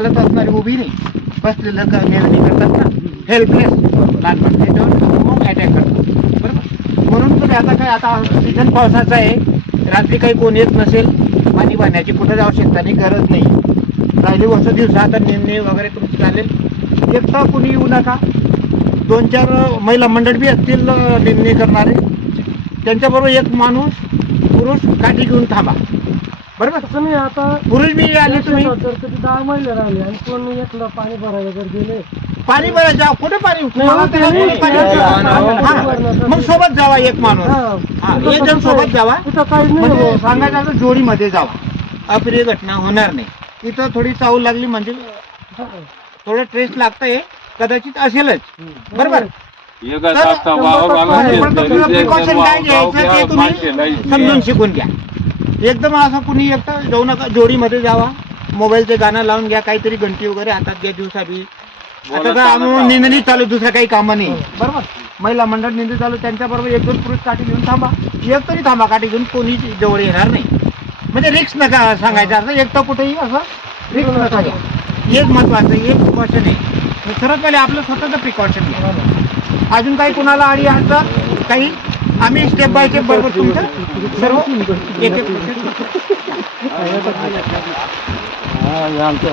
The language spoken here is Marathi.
चालत असणारी उभी नाही. बसलेलं का निर्णय करतात ना हेल्पलेस लहानपण. त्याच्यावर मग अटॅक करतात. बरोबर? म्हणून तुम्ही आता काय आता सीझन पावसाचा आहे. रात्री काही कोण येत नसेल पाणी पाण्याची कुठं आवश्यकता नाही गरज नाही. राहिली वर्ष दिवसा आता निर्णय वगैरे तुमची चालेल. एकटा कुणी येऊ नका. दोन चार महिला मंडळ बी असतील निर्णय करणारे. त्यांच्याबरोबर एक माणूस पुरुष काठी घेऊन थांबा. बरोबर? तसं नाही आता पुरुष बी आले तुम्ही. दहा महिने राहिले आणि कोण एकला पाणी भरायला जर गेले? पाणी भरायला जा कुठे पाणी? कोणी हा. मग सोबत जावा एक माणूस. हा, एक जण सोबत जावा. तिथं काहीच नाही म्हणजे हो. सांगायचं असं जोडीमध्ये जावा. अप्रिय घटना होणार नाही. इथं थोडी चावल लागली म्हणजे थोडं ट्रेस लागतंय. कदाचित असेलच. बरोबर. तर वावर पण घेतलं, तुम्ही precaution काय घ्यायचं ते. समजून शिकून घ्या. एकदम असं कुणी एकटं जाऊ नका जोडीमध्ये जावा. मोबाईलचे गाणं लावून घ्या काहीतरी घंटी वगैरे हातात घ्या दिवसाबी आता काय आम्ही निंदणी चालू दुसरं काही कामं नाही. हो. बरोबर. महिला मंडळ निंदी चालू त्यांच्याबरोबर एक दोन पुरुष काठी घेऊन थांबा. एक तरी थांबा काठी घेऊन कोणी जवळ येणार नाही. म्हणजे रिक्स नका सांगायचं असं एकटं कुठेही असं रिक्स नका घ्या. हेच महत्वाचं एक प्रिकॉशन आहे. सर्वात पहिले आपलं स्वतःचं प्रिकॉशन घ्या. अजून काही कुणाला अडी अडचण काही? आम्ही स्टेप बाय स्टेप बरोबर तुमचं सर्व एक एक process आमच्या